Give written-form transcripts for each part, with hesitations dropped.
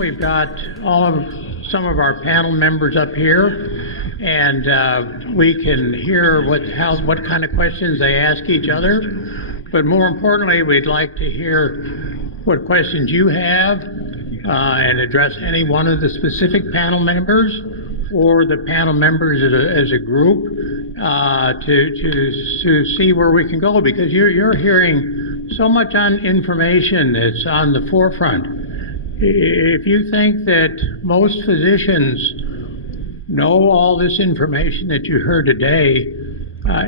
we've got some of our panel members up here, and we can hear what kind of questions they ask each other. But more importantly, we'd like to hear what questions you have and address any one of the specific panel members or the panel members as a group to see where we can go, because you're hearing so much information that's on the forefront. If you think that most physicians know all this information that you heard today,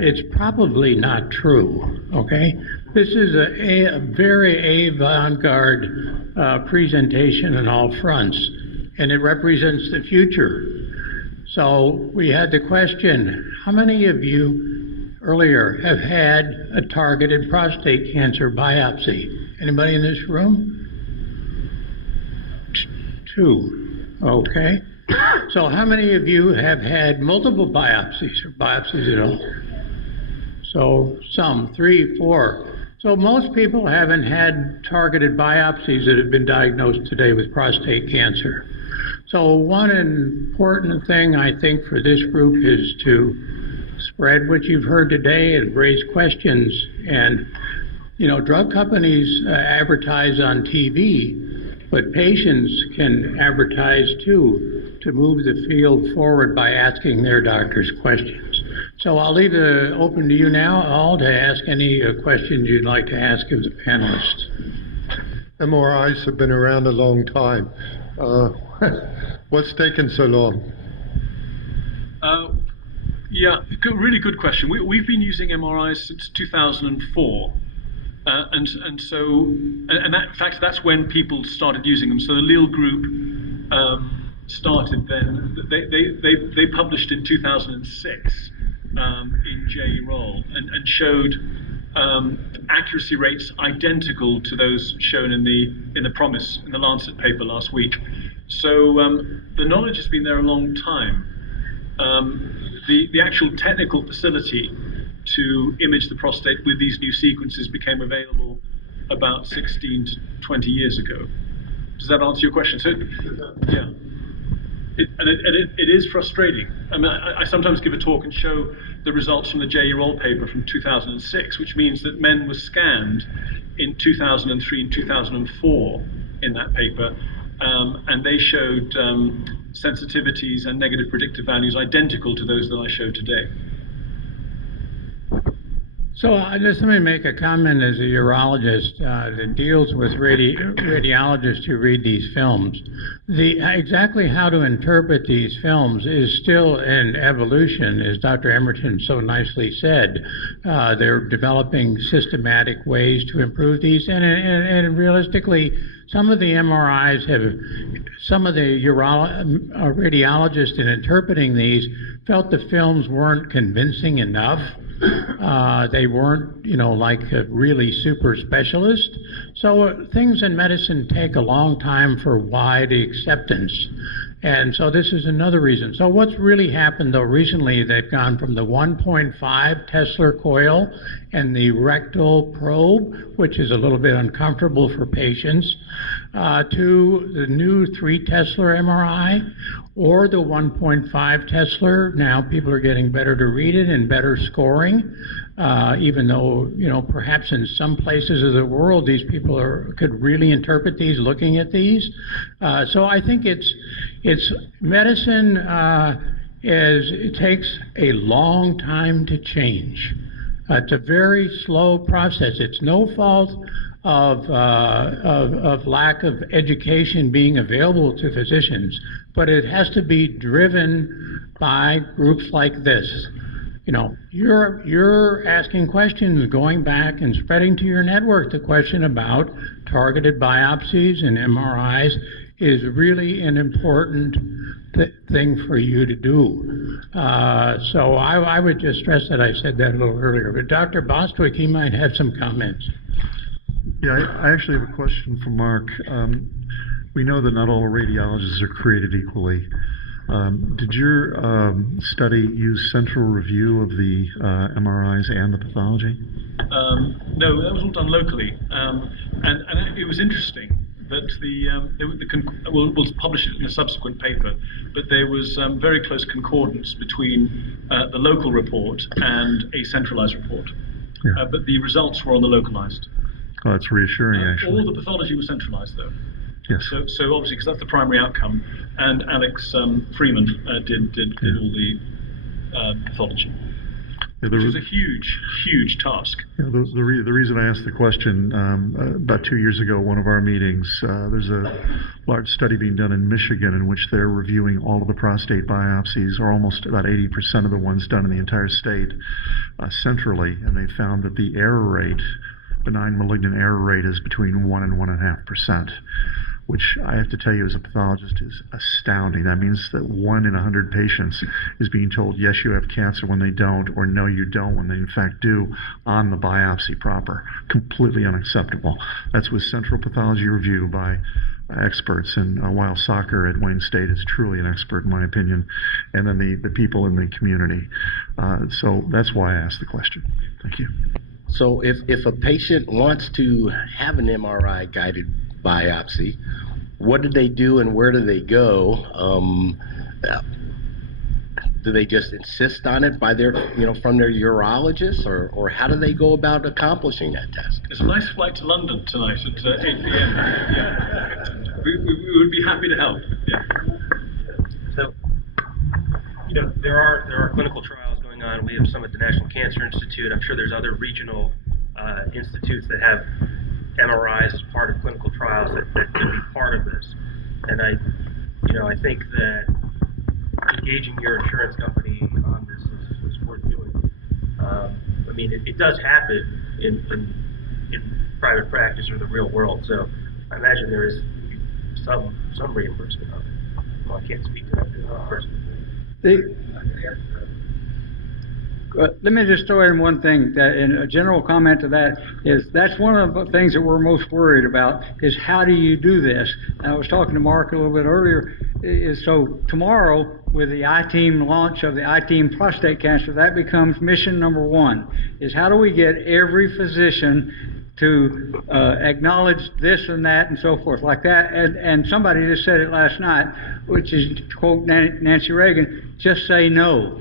it's probably not true, okay? This is a very avant-garde presentation on all fronts, and it represents the future. So we had the question, how many of you earlier have had a targeted prostate cancer biopsy? Anybody in this room? Two, okay. So how many of you have had multiple biopsies or biopsies at all? So some, 3, 4. So most people haven't had targeted biopsies that have been diagnosed today with prostate cancer. So one important thing I think for this group is to spread what you've heard today and raise questions. And, you know, drug companies advertise on TV, but patients can advertise too to move the field forward by asking their doctors questions. So I'll leave it open to you now, all, to ask any questions you'd like to ask of the panelists. MRIs have been around a long time. What's taken so long? Yeah, really good question. We've been using MRIs since 2004. And that, in fact, that's when people started using them. So the Lille group started then. They published in 2006 in J-Roll and showed accuracy rates identical to those shown in the Promise, in the Lancet paper last week. So the knowledge has been there a long time. The actual technical facility to image the prostate with these new sequences became available about 16 to 20 years ago. Does that answer your question? So, yeah. It is frustrating. I mean, I sometimes give a talk and show the results from the J-Roll paper from 2006, which means that men were scanned in 2003 and 2004 in that paper, and they showed sensitivities and negative predictive values identical to those that I showed today. So just let me make a comment as a urologist that deals with radiologists who read these films. Exactly how to interpret these films is still in evolution, as Dr. Emerton so nicely said. They're developing systematic ways to improve these, and realistically, some of the MRIs some of the radiologists in interpreting these felt the films weren't convincing enough. They weren't, like a really super specialist. So things in medicine take a long time for wide acceptance. And so this is another reason. So what's really happened, though, recently, they've gone from the 1.5 Tesla coil and the rectal probe, which is a little bit uncomfortable for patients, to the new 3 Tesla MRI or the 1.5 Tesla. Now people are getting better to read it and better scoring, even though, perhaps in some places of the world, these people could really interpret these looking at these. So I think it's medicine it takes a long time to change. It's a very slow process. It's no fault of lack of education being available to physicians, but it has to be driven by groups like this. You're asking questions, going back and spreading to your network the question about targeted biopsies and MRIs is really an important thing for you to do. So I would just stress that. I said that a little earlier. But Dr. Bostwick, he might have some comments. Yeah, I actually have a question for Mark. We know that not all radiologists are created equally. Did your study use central review of the MRIs and the pathology? No, that was all done locally. And it was interesting we'll publish it in a subsequent paper, but there was very close concordance between the local report and a centralized report. Yeah. But the results were on the localized. Oh, that's reassuring, actually. All the pathology was centralized, though. Yes. So obviously, because that's the primary outcome, and Alex Freeman did all the pathology. Yeah, Which was a huge task. Yeah, the reason I asked the question, about 2 years ago, one of our meetings, there's a large study being done in Michigan in which they're reviewing all of the prostate biopsies, or almost about 80% of the ones done in the entire state, centrally, and they found that the error rate, benign malignant error rate, is between 1 and 1.5%. Which I have to tell you as a pathologist is astounding. That means that 1 in 100 patients is being told, yes, you have cancer when they don't, or no, you don't when they in fact do, on the biopsy proper. Completely unacceptable. That's with central pathology review by experts, and while Soccer at Wayne State is truly an expert in my opinion, and then the people in the community. So that's why I asked the question. Thank you. So if a patient wants to have an MRI guided biopsy, what do they do and where do they go? Do they just insist on it by their, from their urologist, or how do they go about accomplishing that task? There's a nice flight to London tonight at 8 p.m. Yeah. We would be happy to help. Yeah. So, there are clinical trials going on. We have some at the National Cancer Institute. I'm sure there's other regional institutes that have MRIs as part of clinical trials that could be part of this. And I think that engaging your insurance company on this is worth doing. It does happen in private practice or the real world. So I imagine there is some reimbursement of it. Well, I can't speak to that personally. Let me just throw in one thing, and a general comment to that is that's one of the things that we're most worried about is how do you do this? And I was talking to Mark a little bit earlier, so tomorrow with the I-Team launch of the I-Team prostate cancer, that becomes mission number one, is how do we get every physician to acknowledge this and that and so forth like that. And somebody just said it last night, which is, to quote Nancy Reagan, just say no.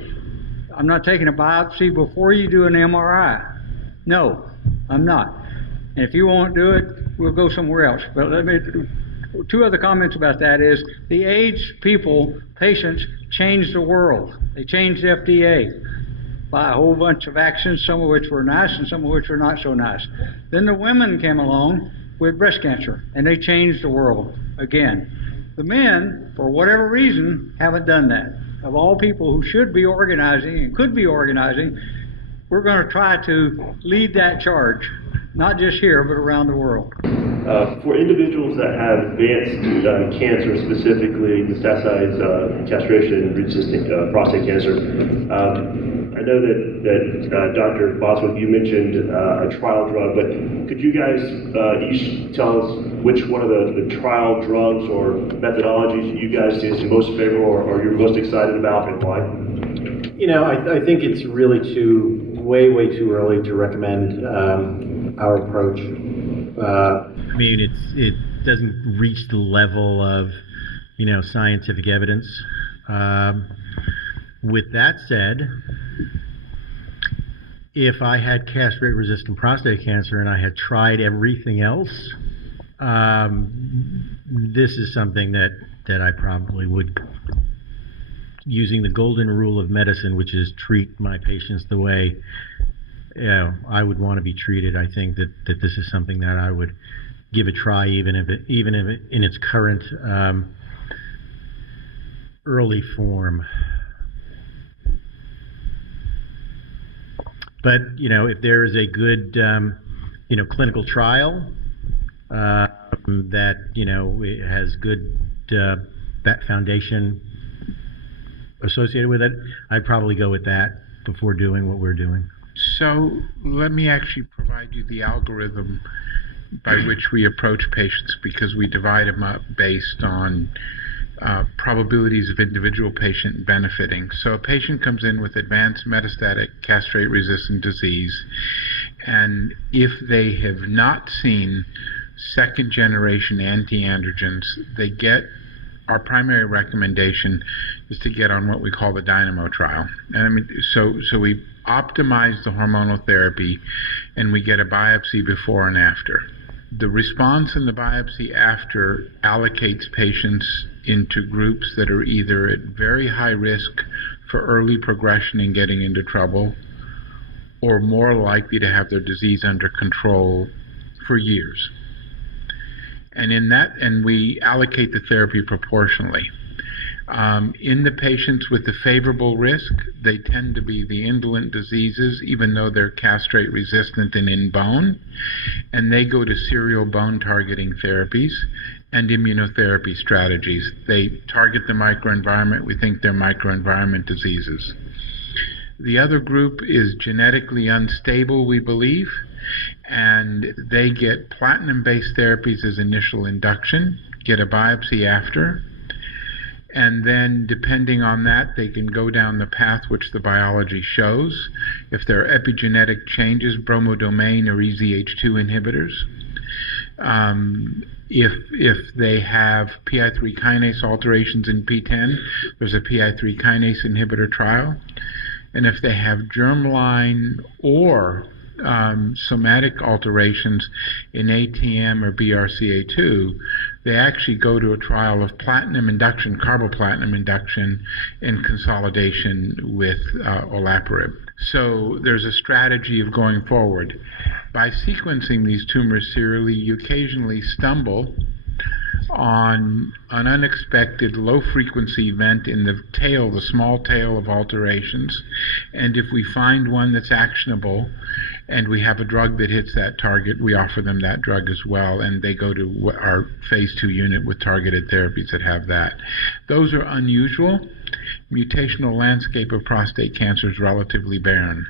I'm not taking a biopsy before you do an MRI. No, I'm not. And if you won't do it, we'll go somewhere else. But two other comments about that is the AIDS patients changed the world. They changed the FDA by a whole bunch of actions, some of which were nice and some of which were not so nice. Then the women came along with breast cancer, and they changed the world again. The men, for whatever reason, haven't done that. Of all people who should be organizing and could be organizing, we're going to try to lead that charge, not just here, but around the world. For individuals that have advanced cancer, specifically metastasized castration-resistant prostate cancer, I know that Dr. Boswick, you mentioned a trial drug, but could you guys each tell us which one of the trial drugs or methodologies you guys is most favorable or you're most excited about and why? I think it's really way too early to recommend our approach. It doesn't reach the level of, scientific evidence. With that said, if I had castrate-resistant prostate cancer and I had tried everything else, this is something that I probably would, using the golden rule of medicine, which is treat my patients the way I would want to be treated. I think that this is something that I would give a try, even if in its current early form. But if there is a good clinical trial that it has good that foundation associated with it, I'd probably go with that before doing what we're doing. So let me actually provide you the algorithm by which we approach patients, because we divide them up based on probabilities of individual patient benefiting. So a patient comes in with advanced metastatic castrate-resistant disease, and if they have not seen second-generation anti-androgens, they get, our primary recommendation is to get on what we call the Dynamo trial. And I mean, so we optimize the hormonal therapy, and we get a biopsy before and after. The response in the biopsy after allocates patients into groups that are either at very high risk for early progression and getting into trouble, or more likely to have their disease under control for years. And we allocate the therapy proportionally. In the patients with the favorable risk, they tend to be the indolent diseases, even though they're castrate resistant and in bone, and they go to serial bone targeting therapies and immunotherapy strategies. They target the microenvironment. We think they're microenvironment diseases. The other group is genetically unstable, we believe, and they get platinum-based therapies as initial induction, get a biopsy after, and then depending on that, they can go down the path which the biology shows. If there are epigenetic changes, bromodomain or EZH2 inhibitors. If they have PI3 kinase alterations in PTEN, there's a PI3 kinase inhibitor trial. And if they have germline or somatic alterations in ATM or BRCA2, they actually go to a trial of platinum induction, carboplatinum induction, in consolidation with olaparib. So there's a strategy of going forward. By sequencing these tumors serially, you occasionally stumble on an unexpected low-frequency event in the tail, the small tail of alterations, and if we find one that's actionable and we have a drug that hits that target, we offer them that drug as well, and they go to our phase 2 unit with targeted therapies that have that. Those are unusual. Mutational landscape of prostate cancer is relatively barren.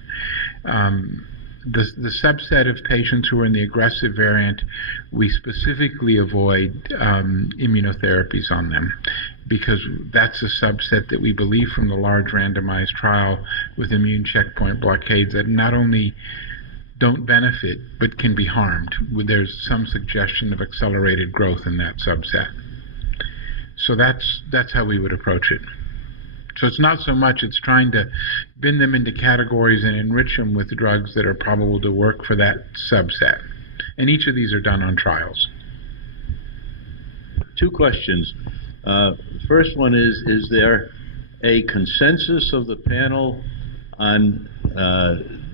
The subset of patients who are in the aggressive variant, we specifically avoid immunotherapies on them, because that's a subset that we believe from the large randomized trial with immune checkpoint blockades that not only don't benefit but can be harmed. There's some suggestion of accelerated growth in that subset. So that's how we would approach it. So it's not so much, it's trying to bin them into categories and enrich them with drugs that are probable to work for that subset. And each of these are done on trials. Two questions. First one is there a consensus of the panel on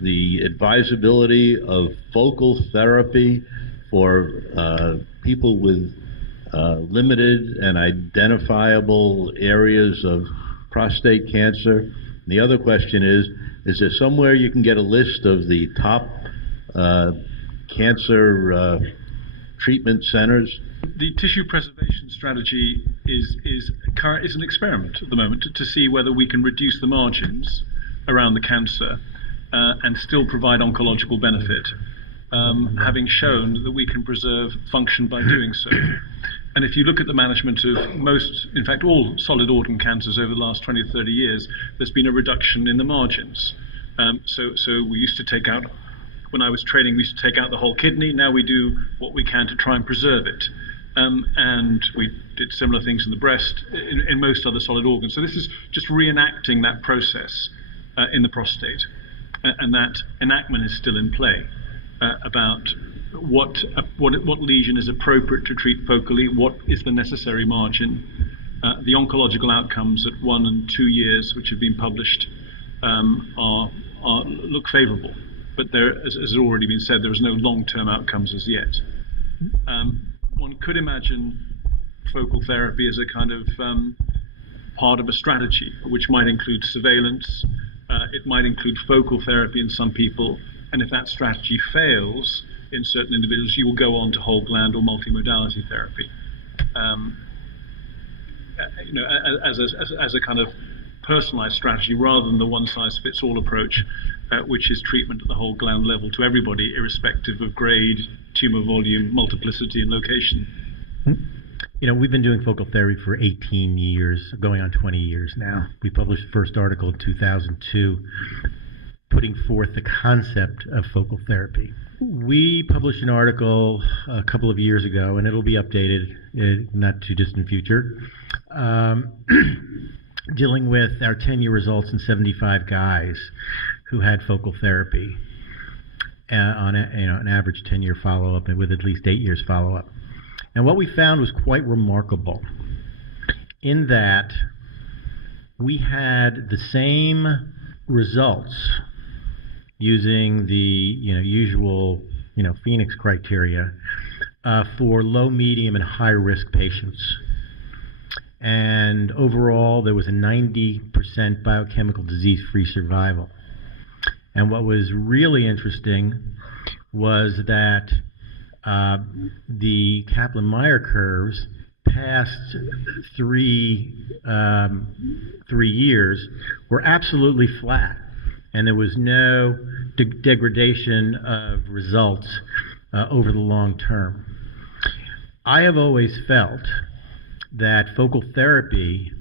the advisability of focal therapy for people with limited and identifiable areas of prostate cancer? And the other question is there somewhere you can get a list of the top cancer treatment centers? The tissue preservation strategy is an experiment at the moment to see whether we can reduce the margins around the cancer and still provide oncological benefit, having shown that we can preserve function by doing so. And if you look at the management of most, in fact all solid organ cancers over the last 20 or 30 years, there's been a reduction in the margins. So we used to take out, when I was training, we used to take out the whole kidney. Now we do what we can to try and preserve it. And we did similar things in the breast, in most other solid organs. So this is just reenacting that process in the prostate. And that enactment is still in play about what lesion is appropriate to treat focally, what is the necessary margin. The oncological outcomes at 1 and 2 years, which have been published, look favourable. But there, as has already been said, there is no long-term outcomes as yet. One could imagine focal therapy as a kind of part of a strategy, which might include surveillance. It might include focal therapy in some people, and if that strategy fails in certain individuals, you will go on to whole gland or multimodality therapy. As a kind of personalized strategy rather than the one-size-fits-all approach, which is treatment at the whole gland level to everybody, irrespective of grade, tumor volume, multiplicity, and location. You know, we've been doing focal therapy for 18 years, going on 20 years now. We published the first article in 2002, putting forth the concept of focal therapy. We published an article a couple of years ago, and it'll be updated in not too distant future, dealing with our 10-year results in 75 guys who had focal therapy on an average 10-year follow-up and with at least 8 years follow-up. And what we found was quite remarkable in that we had the same results using the usual Phoenix criteria for low, medium, and high risk patients. And overall, there was a 90% biochemical disease-free survival. And what was really interesting was that the Kaplan-Meier curves past 3 years were absolutely flat, and there was no degradation of results over the long term. I have always felt that focal therapy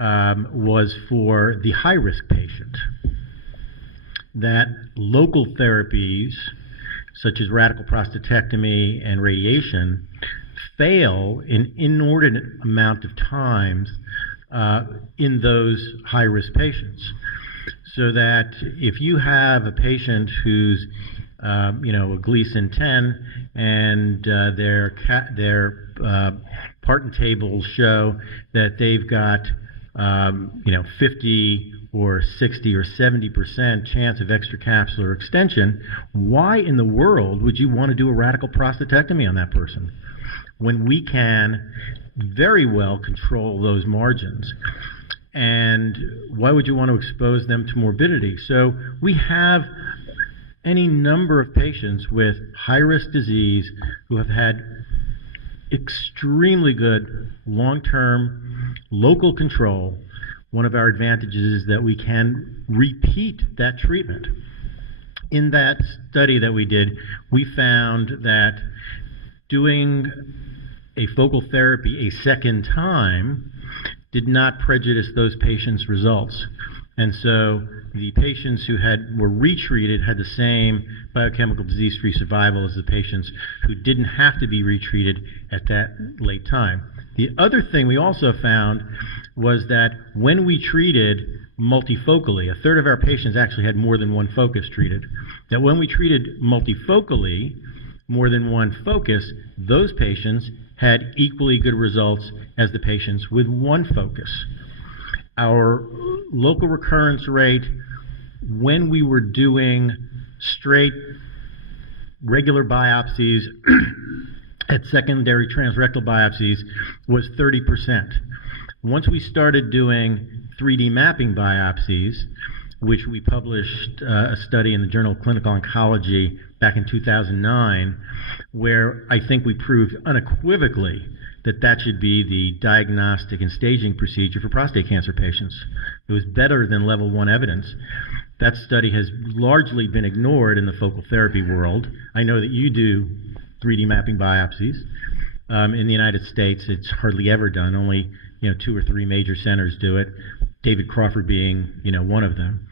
was for the high-risk patient, that local therapies such as radical prostatectomy and radiation fail in inordinate amount of times in those high-risk patients. So that if you have a patient who's a Gleason 10 and their Parton tables show that they've got 50 or 60 or 70% chance of extracapsular extension, why in the world would you want to do a radical prostatectomy on that person when we can very well control those margins? And why would you want to expose them to morbidity? So we have any number of patients with high-risk disease who have had extremely good long-term local control. One of our advantages is that we can repeat that treatment. In that study that we did, we found that doing a focal therapy a second time did not prejudice those patients' results. And so the patients who were retreated had the same biochemical disease-free survival as the patients who didn't have to be retreated at that late time. The other thing we also found was that when we treated multifocally, a third of our patients actually had more than one focus treated, that when we treated multifocally, more than one focus, those patients had equally good results as the patients with one focus. Our local recurrence rate when we were doing straight regular biopsies at secondary transrectal biopsies was 30%. Once we started doing 3D mapping biopsies, which we published a study in the Journal of Clinical Oncology back in 2009, where I think we proved unequivocally that that should be the diagnostic and staging procedure for prostate cancer patients. It was better than level 1 evidence. That study has largely been ignored in the focal therapy world. I know that you do 3D mapping biopsies. In the United States, it's hardly ever done. Only 2 or 3 major centers do it, David Crawford being one of them.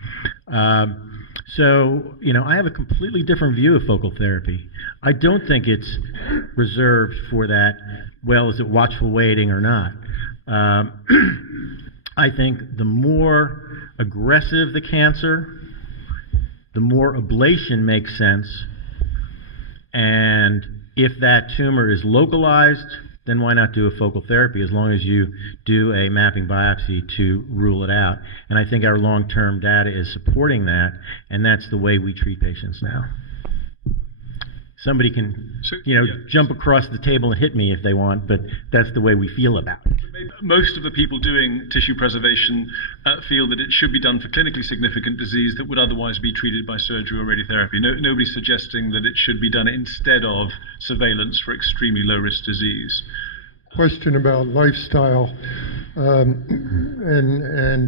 So I have a completely different view of focal therapy. I don't think it's reserved for that, well, is it watchful waiting or not? I think the more aggressive the cancer, the more ablation makes sense. And if that tumor is localized, then why not do a focal therapy as long as you do a mapping biopsy to rule it out? And I think our long-term data is supporting that, and that's the way we treat patients now. Somebody can, jump across the table and hit me if they want, but that's the way we feel about it. Most of the people doing tissue preservation feel that it should be done for clinically significant disease that would otherwise be treated by surgery or radiotherapy. Nobody's suggesting that it should be done instead of surveillance for extremely low-risk disease. Question about lifestyle, and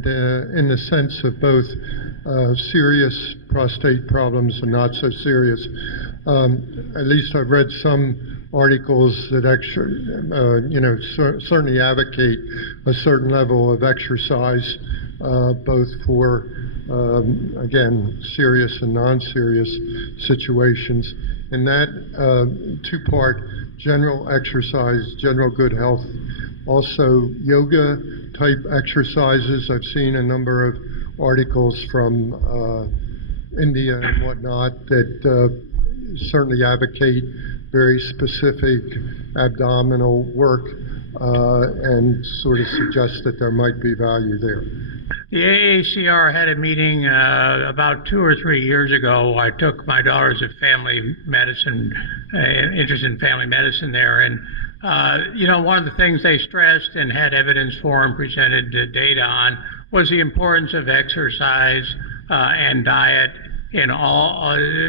in the sense of both serious prostate problems and not so serious. At least I've read some articles that actually, certainly advocate a certain level of exercise both for, again, serious and non-serious situations. And that two-part, general exercise, general good health, also yoga-type exercises. I've seen a number of articles from India and whatnot that certainly advocate very specific abdominal work and sort of suggest that there might be value there. The AACR had a meeting about 2 or 3 years ago. I took my daughters to family medicine, interest in family medicine there, and one of the things they stressed and had evidence for and presented data on was the importance of exercise and diet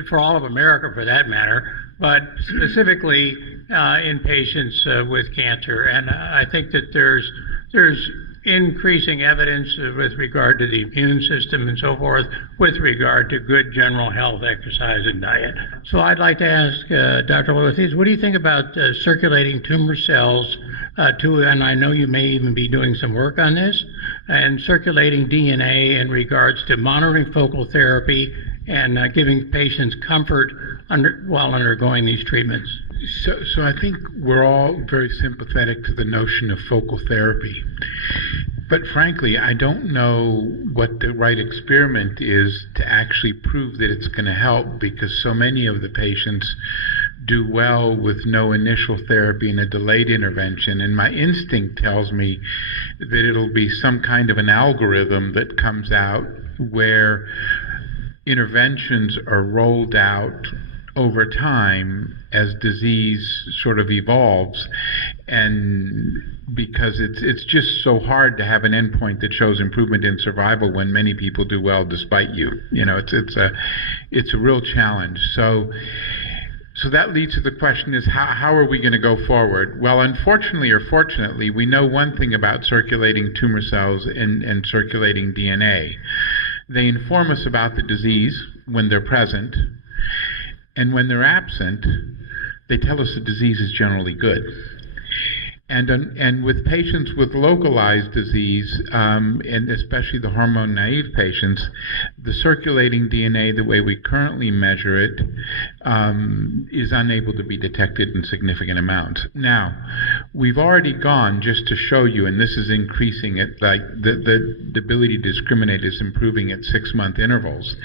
for all of America, for that matter, but specifically in patients with cancer. And I think that there's increasing evidence with regard to the immune system and so forth, with regard to good general health, exercise, and diet. So I'd like to ask Dr. Lewis, what do you think about circulating tumor cells and I know you may even be doing some work on this, and circulating DNA in regards to monitoring focal therapy and giving patients comfort while undergoing these treatments? So I think we're all very sympathetic to the notion of focal therapy. But frankly, I don't know what the right experiment is to actually prove that it's going to help, because so many of the patients do well with no initial therapy and a delayed intervention. And my instinct tells me that it'll be some kind of an algorithm that comes out where interventions are rolled out over time as disease sort of evolves, and because it's just so hard to have an endpoint that shows improvement in survival when many people do well despite you. It's a real challenge. So that leads to the question is how are we going to go forward? Well, unfortunately or fortunately, we know one thing about circulating tumor cells and circulating DNA. They inform us about the disease when they're present, and when they're absent, they tell us the disease is generally good. And with patients with localized disease, and especially the hormone-naive patients, the circulating DNA, the way we currently measure it, is unable to be detected in significant amounts. Now, we've already gone, just to show you, and this is increasing at, like, the ability to discriminate is improving at 6-month intervals.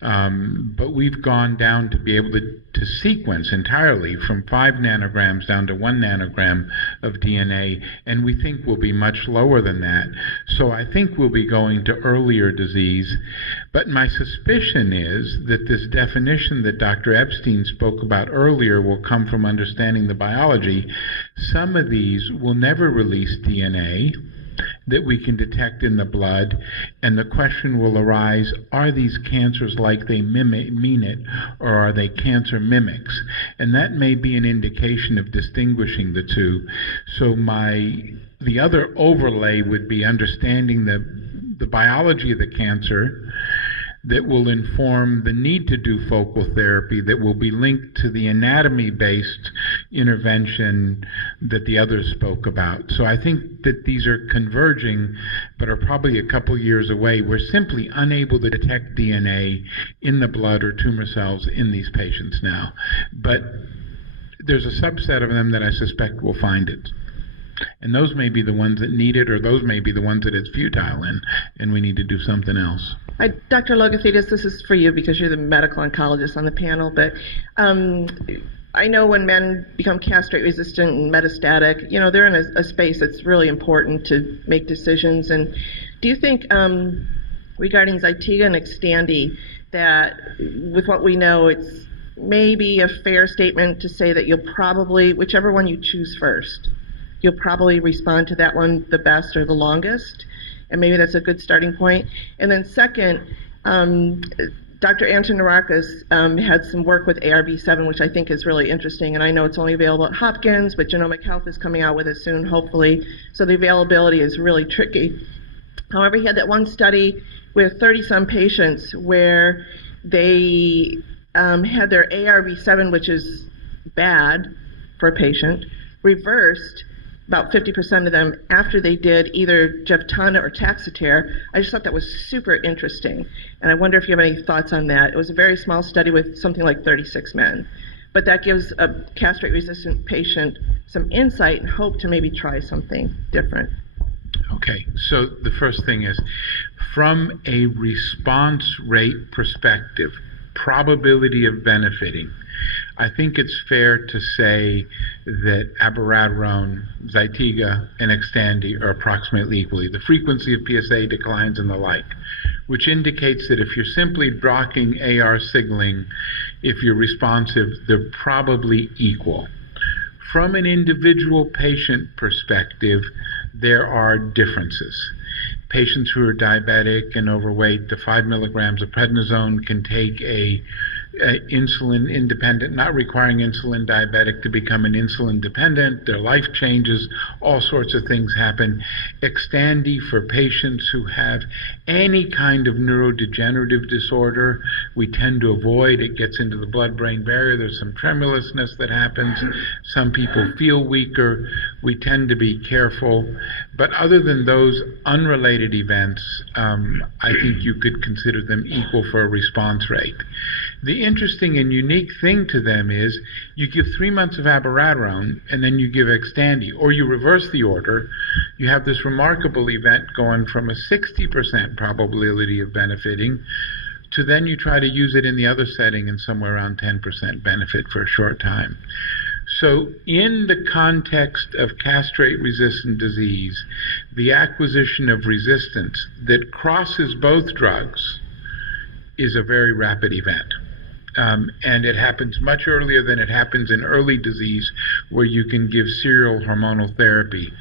But we've gone down to be able to sequence entirely from 5 nanograms down to 1 nanogram of DNA, and we think we'll be much lower than that. So I think we'll be going to earlier disease. But my suspicion is that this definition that Dr. Epstein spoke about earlier will come from understanding the biology. Some of these will never release DNA that we can detect in the blood, and the question will arise, are these cancers like they mean it, or are they cancer mimics? And that may be an indication of distinguishing the two. So the other overlay would be understanding the biology of the cancer that will inform the need to do focal therapy, that will be linked to the anatomy-based intervention that the others spoke about. So I think that these are converging, but are probably a couple years away. We're simply unable to detect DNA in the blood or tumor cells in these patients now. But there's a subset of them that I suspect will find it. And those may be the ones that need it, or those may be the ones that it's futile in, and we need to do something else. Dr. Logothetis, this is for you because you're the medical oncologist on the panel, but I know when men become castrate-resistant and metastatic, they're in a space that's really important to make decisions. And do you think, regarding Zytiga and Xtandi, that with what we know, it's maybe a fair statement to say that you'll probably, whichever one you choose first, you'll probably respond to that one the best or the longest, and maybe that's a good starting point. And then second, Dr. Anton Narakis had some work with ARV7, which I think is really interesting, and I know it's only available at Hopkins, but Genomic Health is coming out with it soon, hopefully, so the availability is really tricky. However, he had that one study with 30-some patients where they had their ARV7, which is bad for a patient, reversed, about 50% of them after they did either Jevtana or Taxotere. I just thought that was super interesting. And I wonder if you have any thoughts on that. It was a very small study with something like 36 men. But that gives a castrate-resistant patient some insight and hope to maybe try something different. Okay, so the first thing is, from a response rate perspective, probability of benefiting, I think it's fair to say that abiraterone, Zytiga, and Xtandi are approximately equally. The frequency of PSA declines and the like, which indicates that if you're simply blocking AR signaling, if you're responsive, they're probably equal. From an individual patient perspective, there are differences. Patients who are diabetic and overweight, the 5 milligrams of prednisone can take a insulin independent, not requiring insulin diabetic to become an insulin dependent. Their life changes, all sorts of things happen. Xtandi for patients who have any kind of neurodegenerative disorder, we tend to avoid. It gets into the blood-brain barrier. There's some tremulousness that happens. Some people feel weaker. We tend to be careful. But other than those unrelated events, I think you could consider them equal for a response rate. The interesting and unique thing to them is you give 3 months of abiraterone and then you give Xtandi, or you reverse the order. You have this remarkable event going from a 60% probability of benefiting to then you try to use it in the other setting and somewhere around 10% benefit for a short time. So in the context of castrate-resistant disease, the acquisition of resistance that crosses both drugs is a very rapid event. And it happens much earlier than it happens in early disease where you can give serial hormonal therapy.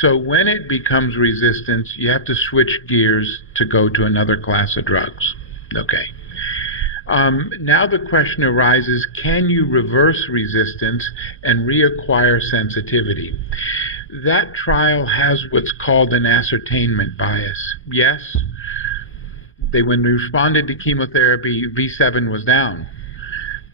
So when it becomes resistance, you have to switch gears to go to another class of drugs. Okay. Now the question arises, can you reverse resistance and reacquire sensitivity? That trial has what's called an ascertainment bias. Yes, when they responded to chemotherapy, V7 was down,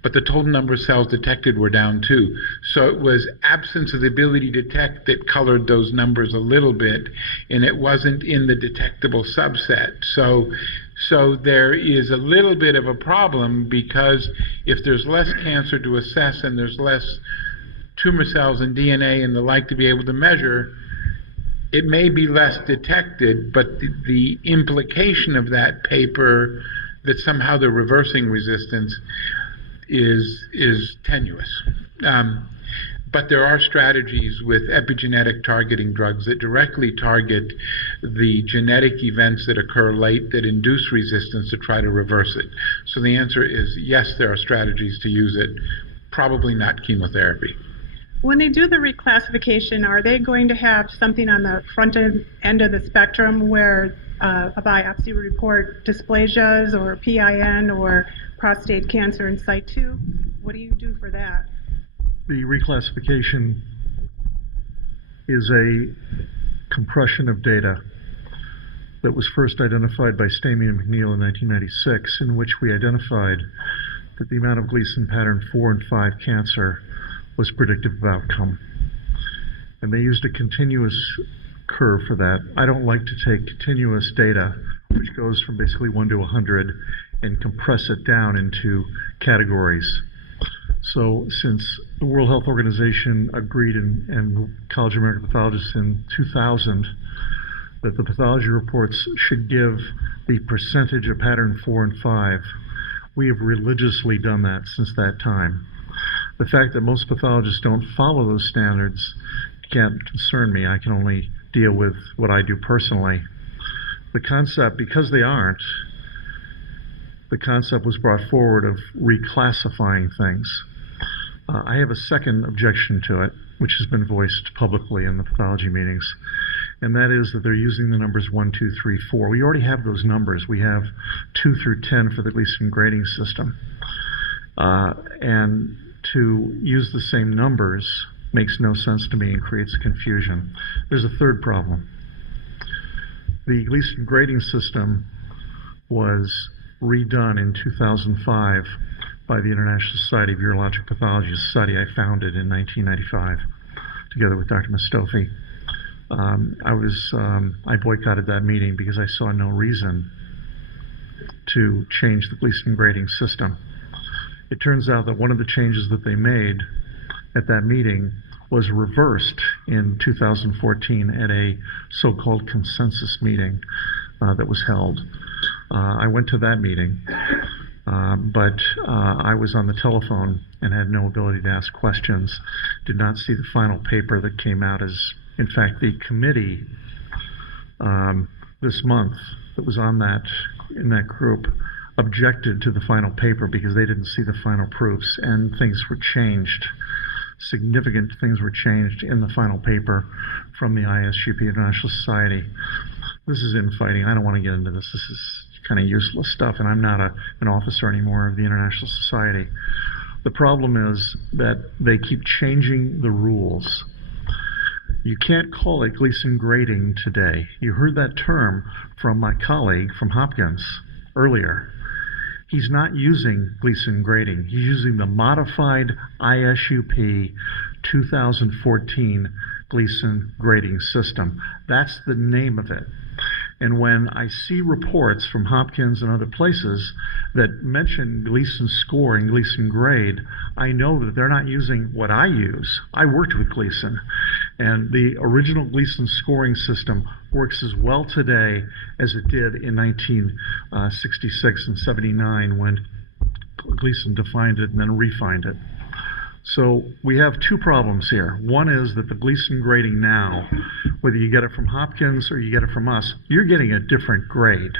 but the total number of cells detected were down too. So it was absence of the ability to detect that colored those numbers a little bit, and it wasn't in the detectable subset. So there is a little bit of a problem, because if there's less cancer to assess and there's less tumor cells and DNA and the like to be able to measure, it may be less detected, but the implication of that paper that somehow they're reversing resistance is tenuous. But there are strategies with epigenetic targeting drugs that directly target the genetic events that occur late that induce resistance to try to reverse it. So the answer is yes, there are strategies to use it, probably not chemotherapy. When they do the reclassification, are they going to have something on the front end of the spectrum where a biopsy would report dysplasias or PIN or prostate cancer in situ? What do you do for that? The reclassification is a compression of data that was first identified by Stamey and McNeil in 1996, in which we identified that the amount of Gleason pattern 4 and 5 cancer was predictive of outcome. And they used a continuous curve for that. I don't like to take continuous data, which goes from basically 1 to 100, and compress it down into categories. So since the World Health Organization agreed and College of American Pathologists in 2000 that the pathology reports should give the percentage of pattern 4 and 5, we have religiously done that since that time. The fact that most pathologists don't follow those standards can't concern me. I can only deal with what I do personally. The concept, because they aren't, the concept was brought forward of reclassifying things. I have a second objection to it, which has been voiced publicly in the pathology meetings, and that is that they're using the numbers 1, 2, 3, 4. We already have those numbers. We have 2 through 10 for the Gleason grading system. And to use the same numbers makes no sense to me and creates confusion. There's a third problem. The Gleason grading system was redone in 2005 by the International Society of Urologic Pathology, a society I founded in 1995, together with Dr. Mastofi. I boycotted that meeting because I saw no reason to change the Gleason grading system. It turns out that one of the changes that they made at that meeting was reversed in 2014 at a so-called consensus meeting that was held. I went to that meeting, but I was on the telephone and had no ability to ask questions, did not see the final paper that came out. As in fact, the committee this month that was on that, in that group, objected to the final paper because they didn't see the final proofs, and things were changed. Significant things were changed in the final paper from the ISGP International Society. This is infighting. I don't want to get into this. This is kind of useless stuff, and I'm not an officer anymore of the International Society. The problem is that they keep changing the rules. You can't call it Gleason grading today. You heard that term from my colleague from Hopkins earlier. He's not using Gleason grading. He's using the modified ISUP 2014 Gleason grading system. That's the name of it. And when I see reports from Hopkins and other places that mention Gleason score and Gleason grade, I know that they're not using what I use. I worked with Gleason, and the original Gleason scoring system works as well today as it did in 1966 and 79 when Gleason defined it and then refined it. So we have two problems here. One is that the Gleason grading now, whether you get it from Hopkins or you get it from us, you're getting a different grade.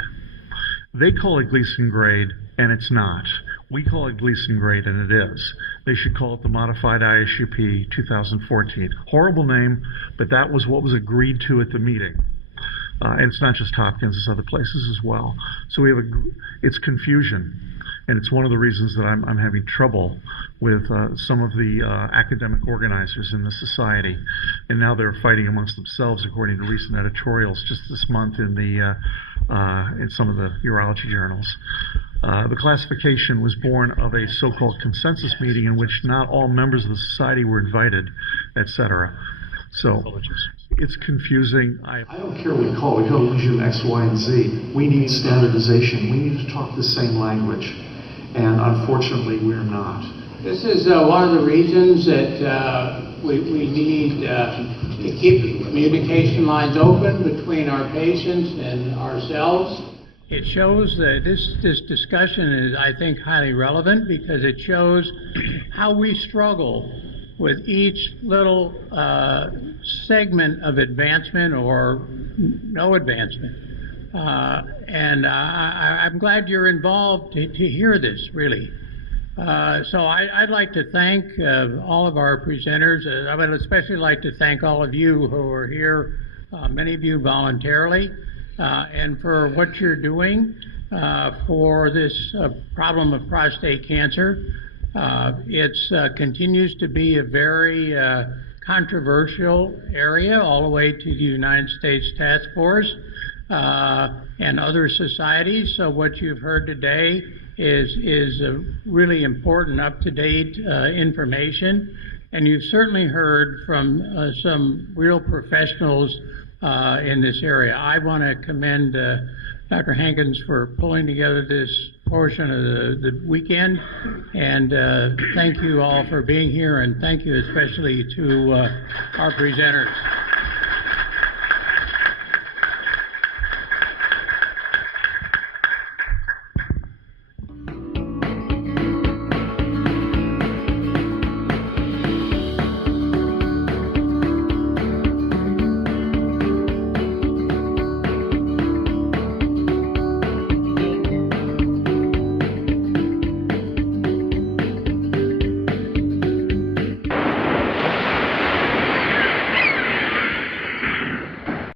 They call it Gleason grade, and it's not. We call it Gleason grade, and it is. They should call it the Modified ISUP 2014. Horrible name, but that was what was agreed to at the meeting. And it's not just Hopkins, it's other places as well. So we have it's confusion. And it's one of the reasons that I'm having trouble with some of the academic organizers in the society. And now they're fighting amongst themselves, according to recent editorials just this month in some of the urology journals. The classification was born of a so-called consensus meeting in which not all members of the society were invited, etc. So it's confusing. I don't care what we call it. We call it lesion X, Y, and Z. We need standardization. We need to talk the same language. And unfortunately, we're not. This is one of the reasons that we need to keep communication lines open between our patients and ourselves. It shows that this discussion is, I think, highly relevant because it shows how we struggle with each little segment of advancement or no advancement. And I'm glad you're involved to hear this, really. So I'd like to thank all of our presenters. I would especially like to thank all of you who are here, many of you voluntarily, and for what you're doing for this problem of prostate cancer. It continues to be a very controversial area all the way to the United States Task Force and other societies. So what you've heard today is really important, up-to-date information. And you've certainly heard from some real professionals in this area. I want to commend Dr. Hankins for pulling together this portion of the weekend, and thank you all for being here, and thank you especially to our presenters.